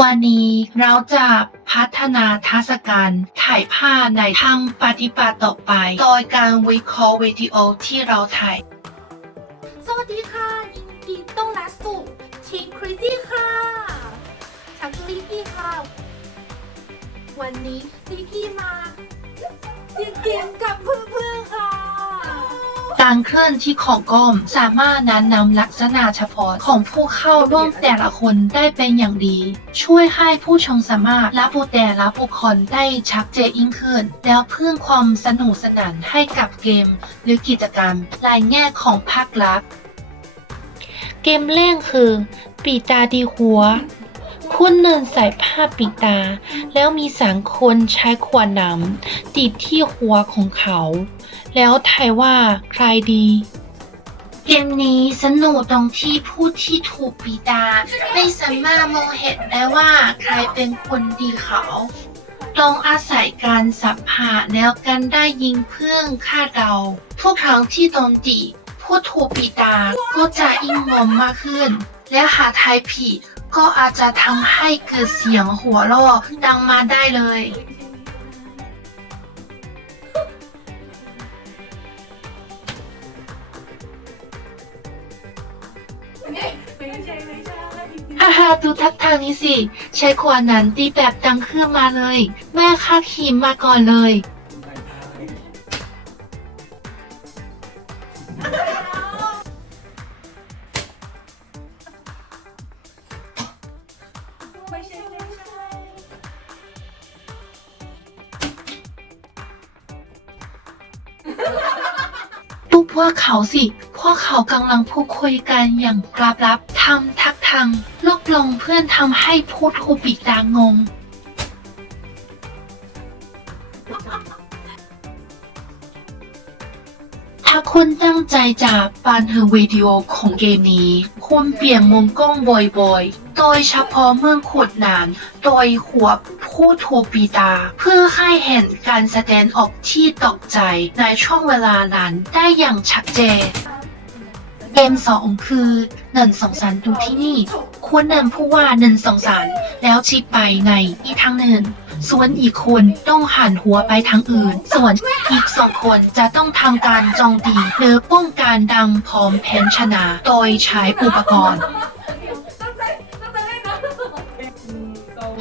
วันนี้เราจะพัฒนาทัศการถ่ายภาพในทางปฏิบัติต่อไป โดยการวิเคราะห์วิดีโอที่เราถ่าย สวัสดีค่ะยินดีต้อนรับสู่ทีมคริซี่ค่ะชักลีพี่ค่ะวันนี้ซีพี่มาเล่นเกมกับเพื่อนๆค่ะ การเคลื่อนที่ของกล้อง สามารถแนะนำลักษณะเฉพาะของผู้เข้าร่วมแต่ละคนได้เป็นอย่างดี ช่วยให้ผู้ชมสามารถรับรู้แต่ละบุคคลได้ชัดเจนยิ่งขึ้น แล้วเพิ่มความสนุกสนานให้กับเกม หรือกิจกรรมหลายแง่ของภาคลักษณ์เกมแรกคือปีตาดีหัว คุณเนินใส่ผ้าปิดตา แล้วมีสามคนใช้ขวดน้ำติดที่หัวของเขา แล้วทายว่าใครดีเกมนี้สนุกตรงที่ผู้ที่ถูกปีตา ไม่สามารถมองเห็นได้ว่าใครเป็นคนดีเขาต้องอาศัยการสัมผัสแล้วกันได้ยิงเพื่องคาดเดาทุกครั้งที่โดนตีผู้ถูกปีตาก็จะยิ่งงงมากขึ้น และหาทายผิด ก็อาจจะทำให้เกิดเสียงหัวเราะดังมาได้เลย ฮ่าฮ่าดูทักทางนี้สิ ใช้ขวานนั้นตีแบบดังขึ้นมาเลย แม่ข้าขีมมาก่อนเลย วกเขาสิ พวกเขากำลังพูดคุยกันอย่างลับลับทำทักทางลกลงเพื่อนทำให้พูดทูปิดางง ถ้าคุณตั้งใจจะบันทึกวิดีโอของเกมนี้ คุณเปลี่ยนมุมกล้องบ่อยๆ โดยเฉพาะเมื่อขุดนาน โดยหัวผู้ ถูกปีตา เพื่อให้เห็นการแสดงออกที่ตกใจในช่วงเวลานั้นได้อย่างชัดเจนเกมสองคือหนึ่งสองสามดูที่นี่ ควรนำผู้ว่าหนึ่งสองสามแล้วชี้ไปในอีกทางหนึ่งส่วนอีกคนต้องหันหัวไปทางอื่น ส่วนอีกสองคนจะต้องทำการจองตีหรือป้องกันดังพร้อมแผนชนะ โดยใช้อุปกรณ์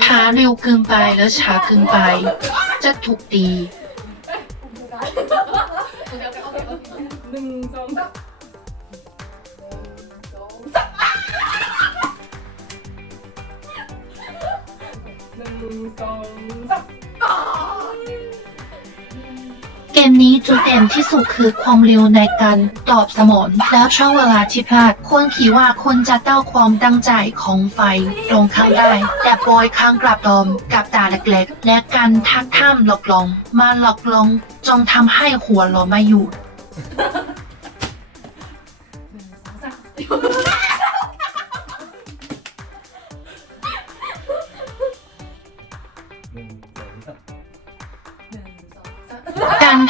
ถ้าเร็วเกินไปและช้าเกินไป จะถูกตีหนึ่งสองสามหนึ่งสองสาม เกมนี้จุดเด่นที่สุดคือความเร็วในการตอบสมองแล้วช่วงเวลาที่พลาดควรคิดว่าคุณจะเต้าความตั้งใจของไฟตรงข้างได้ แต่บอยข้างกลับดอมกับตาเล็กๆ และการทักท่ามหลอกลงมาหลอกลงจงทำให้หัวเราไม่อยู่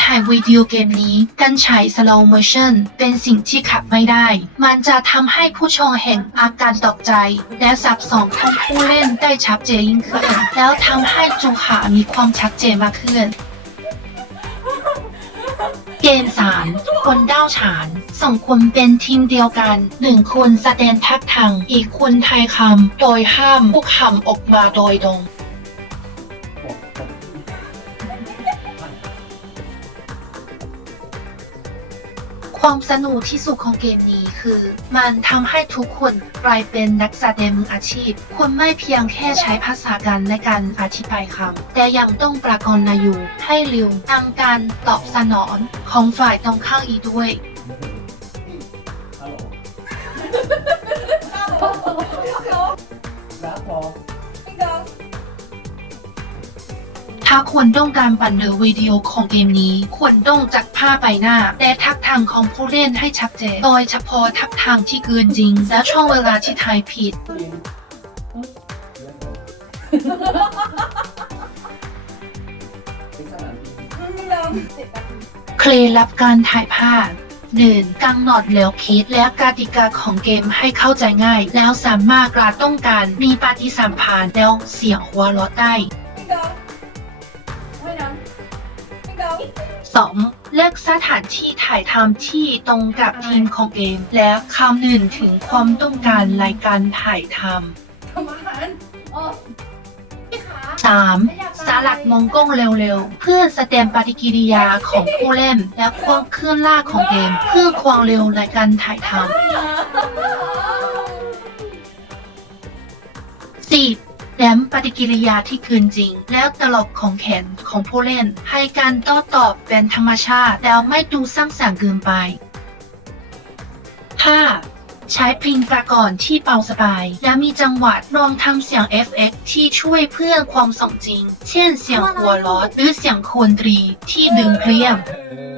ถ่ายวิดีโอเกมนี้ การใช้ slow motion เป็นสิ่งที่ขับไม่ได้ มันจะทำให้ผู้ชมเห็นอาการตกใจ และสับสนของผู้เล่นได้ชัดเจนยิ่งขึ้น แล้วทำให้จุหามีความชัดเจนมากขึ้นเกมสามคนเด้าฉานสองคนเป็นทีมเดียวกันหนึ่งคนแสดงทักทางอีกคนทายคำโดยห้ามผู้คำออกมาโดยตรง ความสนุกที่สุดของเกมนี้คือ มันทำให้ทุกคนกลายเป็นนักแสดงมืออาชีพ คุณไม่เพียงแค่ใช้ภาษากันในการอธิบายคำแต่ยังต้องปรากฏนายอยู่ให้เร็วตามการตอบสนองของฝ่ายตรงข้ามอีกด้วย ถ้าคุณต้องการบันทึกวิดีโอของเกมนี้ ควรต้องจัดผ้าใบหน้า และทักทางของผู้เล่นให้ชัดเจน โดยเฉพาะทักทางที่เกินจริง และช่วงเวลาที่ทายผิด เคลรับการถ่ายภาพ 1. กำหนดแล้วคิดและกติกาของเกมให้เข้าใจง่าย แล้วสามารถกระต้องการมีปฏิสัมพันธ์แล้วเสียงหัวเราะได้ 2. เลือกสถานที่ถ่ายทำที่ตรงกับทีมของเกม และคำนึงถึงความต้องการในการถ่ายททำอาหารอ๋อพี่ขา 3. สลัดมงกงเร็วๆ เพื่อแสดงปฏิกิริยาของผู้เล่น และความเคลื่อนล่าของเกม เพื่อความเร็วในการถ่ายทำ 4. แย้มปฏิกิริยาที่เกินจริง แล้วตลกของแขนของผู้เล่น ให้การโต้ตอบเป็นธรรมชาติ แล้วไม่ดูสร้างสรรค์เกินไป 5. ใช้เพลงประกอบที่เป่าสบาย และมีจังหวะรวมทำเสียง FX ที่ช่วยเพื่อความสมจริง เช่นเสียงหัวเราะหรือเสียงโคนตรีที่ดึงเครียมเออ